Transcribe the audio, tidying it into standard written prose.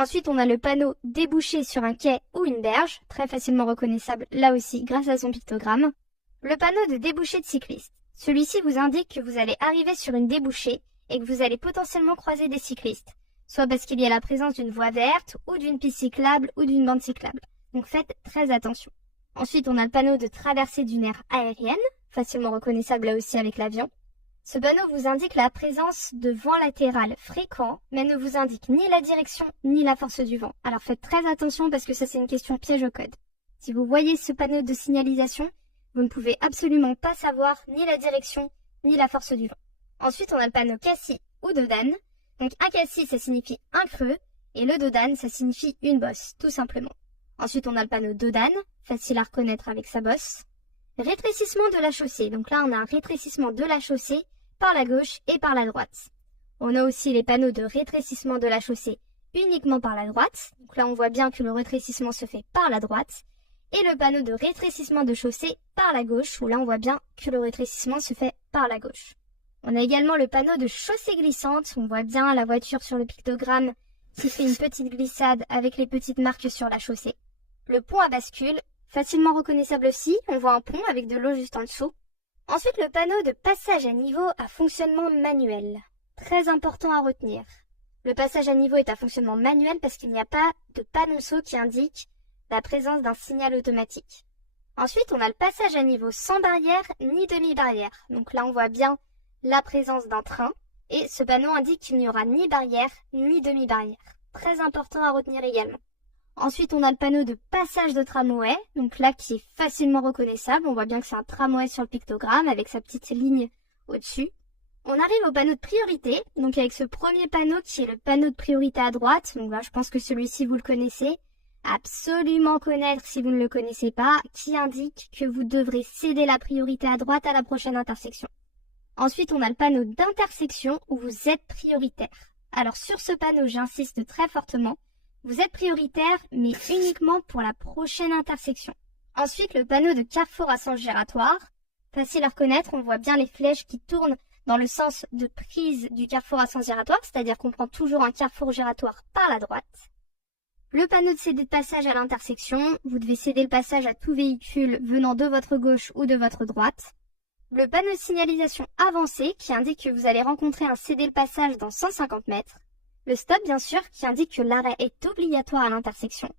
Ensuite, on a le panneau débouché sur un quai ou une berge, très facilement reconnaissable là aussi grâce à son pictogramme. Le panneau de débouché de cycliste. Celui-ci vous indique que vous allez arriver sur une débouchée et que vous allez potentiellement croiser des cyclistes, soit parce qu'il y a la présence d'une voie verte ou d'une piste cyclable ou d'une bande cyclable. Donc faites très attention. Ensuite, on a le panneau de traversée d'une aire aérienne, facilement reconnaissable là aussi avec l'avion. Ce panneau vous indique la présence de vent latéral fréquent, mais ne vous indique ni la direction ni la force du vent. Alors faites très attention parce que ça c'est une question piège au code. Si vous voyez ce panneau de signalisation, vous ne pouvez absolument pas savoir ni la direction ni la force du vent. Ensuite, on a le panneau cassis ou dodane. Donc un cassis, ça signifie un creux, et le dodane, ça signifie une bosse, tout simplement. Ensuite, on a le panneau dodane, facile à reconnaître avec sa bosse. Rétrécissement de la chaussée. Donc là, on a un rétrécissement de la chaussée par la gauche et par la droite. On a aussi les panneaux de rétrécissement de la chaussée uniquement par la droite. Donc là, on voit bien que le rétrécissement se fait par la droite. Et le panneau de rétrécissement de chaussée par la gauche, où là, on voit bien que le rétrécissement se fait par la gauche. On a également le panneau de chaussée glissante. On voit bien la voiture sur le pictogramme qui fait une petite glissade avec les petites marques sur la chaussée. Le pont à bascule, facilement reconnaissable aussi, on voit un pont avec de l'eau juste en dessous. Ensuite, le panneau de passage à niveau à fonctionnement manuel. Très important à retenir. Le passage à niveau est à fonctionnement manuel parce qu'il n'y a pas de panonceau qui indique la présence d'un signal automatique. Ensuite, on a le passage à niveau sans barrière ni demi-barrière. Donc là, on voit bien la présence d'un train et ce panneau indique qu'il n'y aura ni barrière ni demi-barrière. Très important à retenir également. Ensuite, on a le panneau de passage de tramway, donc là qui est facilement reconnaissable. On voit bien que c'est un tramway sur le pictogramme avec sa petite ligne au-dessus. On arrive au panneau de priorité, donc avec ce premier panneau qui est le panneau de priorité à droite. Donc là, je pense que celui-ci, vous le connaissez. Absolument connaître si vous ne le connaissez pas, qui indique que vous devrez céder la priorité à droite à la prochaine intersection. Ensuite, on a le panneau d'intersection où vous êtes prioritaire. Alors sur ce panneau, j'insiste très fortement, vous êtes prioritaire, mais uniquement pour la prochaine intersection. Ensuite, le panneau de carrefour à sens giratoire. Facile à reconnaître, on voit bien les flèches qui tournent dans le sens de prise du carrefour à sens giratoire, c'est-à-dire qu'on prend toujours un carrefour giratoire par la droite. Le panneau de céder de passage à l'intersection, vous devez céder le passage à tout véhicule venant de votre gauche ou de votre droite. Le panneau de signalisation avancé qui indique que vous allez rencontrer un céder le passage dans 150 mètres. Le stop bien sûr qui indique que l'arrêt est obligatoire à l'intersection.